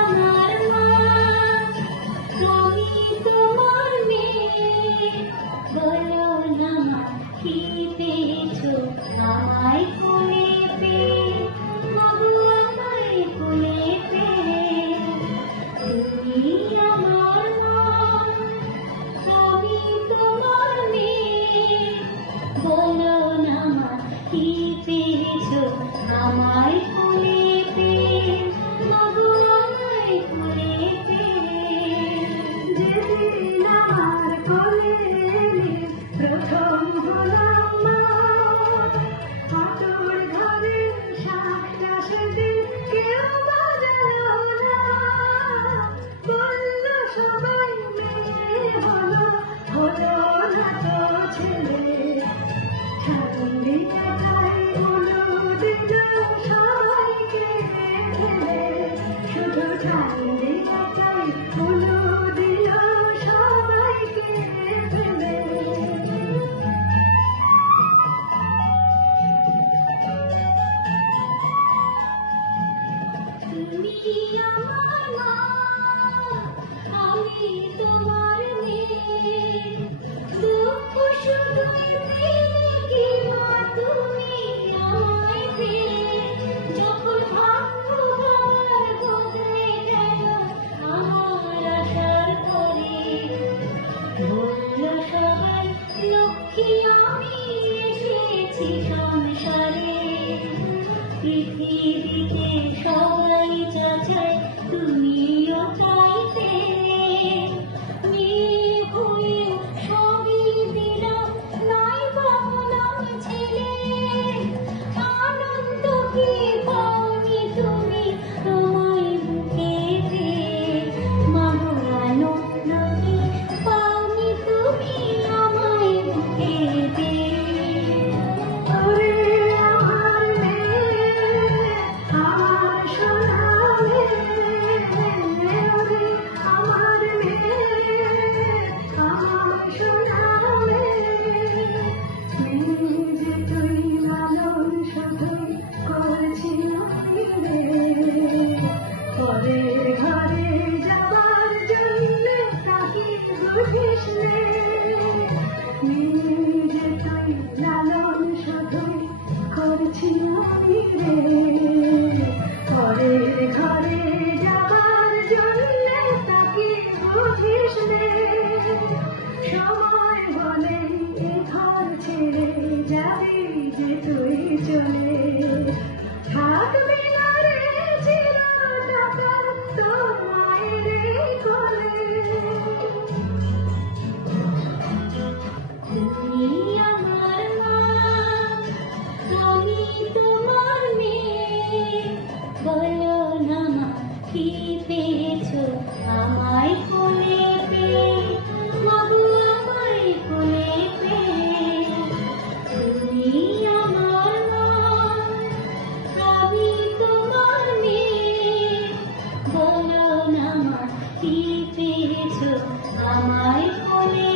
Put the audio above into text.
আমার মা, আমি তোমার মেয়ে, বলো না মা কি পেয়েছো আমায় কোলে পেয়ে, মাগো আমায় কোলে পেয়ে। তুমি আমার মা, আমি তোমার মেয়ে, বলো না মা কি পেয়েছো আমায় কোলে পেয়ে, মাগো আমায় কোলে পেয়ে। যেদিন আমার কোলে এলে প্রথম হলাম মা, আতর ঘরের শাঁখটা সেদিন কেউ বাজালো না। বলল সবাই মেয়ে হলো, হলো না তো ছেলে। ঠাকুরে কাটাই হলো দিল সবাইকে ফেলে, শুধু ঠাকুরে কাটাই হলো দিল সবাইকে ফেলে। তুমি আমার মা, আমি তোমার মেয়ে, দুঃখ শুধুই পেলে কি মা তুমি আমায় পেয়ে। যখন ভাগ্য আমার বদলে গেল আমার আশার তরে, বলল সবাই লক্ষ্মী আমি এসেছি সংসারে। পৃথিবীতে সবাই যা চায় তুমিও তাই পেলে, মেয়ে হয়ে সবই দিলাম, নাই বা হলাম ছেলে। আনন্দ কি পাওনি তুমি আমায় বুকে পেয়ে, মাগো আনন্দ কি পাওনি তুমি আমায় বুকে পেয়ে। ওরে আমার মেয়ে, আমার সোনা মেয়ে, ওরে আমার মেয়ে, আমার সোনা মেয়ে। যে তুই লালন শুধুই করছিস রে, পরের ঘরে যাবার জন্য তাকে বুঝিস রে। যে তুই লালন শুধুই করছিস রে, পরের ঘরে যাবার জন্য তাকে বুঝিস রে। সময় বলে এ ঘর ছেড়ে যাবি যে তুই চলে, থাকবি না রে চিরটাকার তোর মায়ের কোলে। তুমি আমার মা, আমি তোমার মেয়ে, বলো না মা কি পেয়েছো আমায় কোলে পেয়ে, মাগো আমায় কোলে পেয়ে। তুমি আমার মা, আমি তোমার মেয়ে, বলো না মা কি পেয়েছো আমায় কোলে